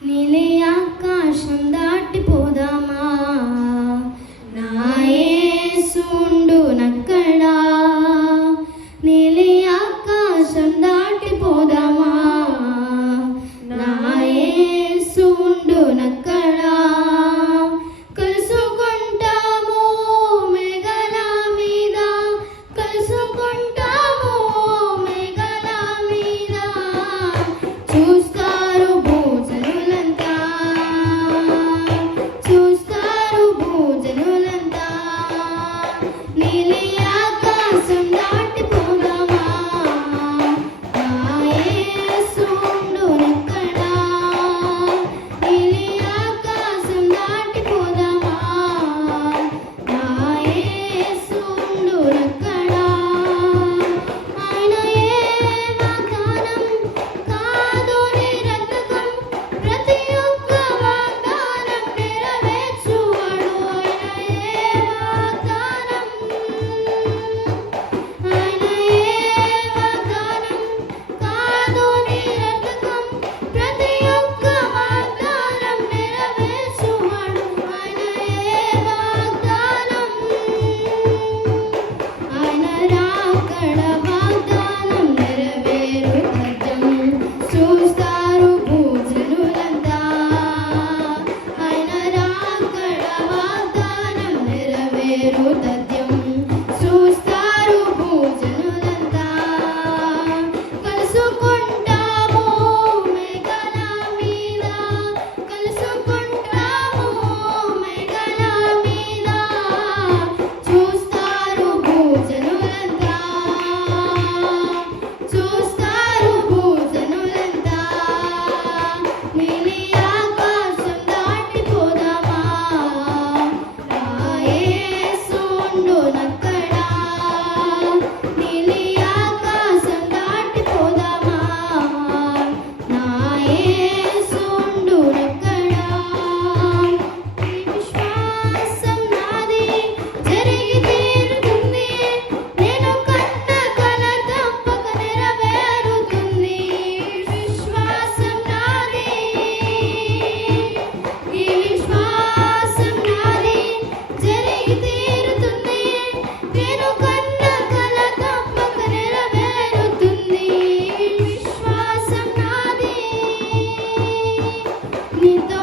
నీలి ఆకాశం దాటిపోదామా, నా యేసు ఉండునక్కడా. నీలి ఆకాశం దాటిపోదామా, నా యేసు ఉండునక్కడా. కలుసుకుంటాము మేఘాల మీద, కలుసుకుంటాము మేఘాల మీద. చూస్తారు భూజనులంతా, చూస్తారు భూజనులంతా. నీలి ఆకాశం దాటిపోదామా, నా యేసు ఉండునక్కడా. నీలి ఆకాశం దాటిపోదామా, నా యేసు ఉండునక్కడా. ఆయనయే వాగ్దానం కాదు నిరర్థకం, ప్రతి ఒక్క వాగ్దానం నెరవేర్చువాడు. ఆయనయే వాగ్దానం, ఆయనయే వాగ్దానం కాదు నిరర్థకం, ప్రతి ఒక్క వాగ్దానం నెరవేర్చువాడు. ఆయనయే వాగ్దానం, ఆయన రాకడ వాగ్దానం నెరవేరు తథ్యం. చూస్తారు భూజనులంతా, ఆయన రాకడ వాగ్దానం నెరవేరు తథ్యం. చూస్తారు భూజనులంతా. కలుసుకుంటాము మేఘాల మీద, కలుసుకుంటాము మేఘాల మీద. చూస్తారు భూజనులంతా, చూస్తారు భూజనులంతా. నీలి ఆకాశం దాటిపోదామా, నా యేసు ఉండునక్కడా. నీలి ఆకాశం దాటిపోదామా, నా యేసు ఉండునక్కడా. ఈ విశ్వాసం నాది జరిగి తీరుతుంది, నేను కన్న కల తప్పక నెరవేరుతుంది. విశ్వాసం నాది, ఈ విశ్వాసం నాది జరిగి తీరుతుంది, నేను కన్న కల తప్పక నెరవేరుతుంది. విశ్వాసం నాది, నీతో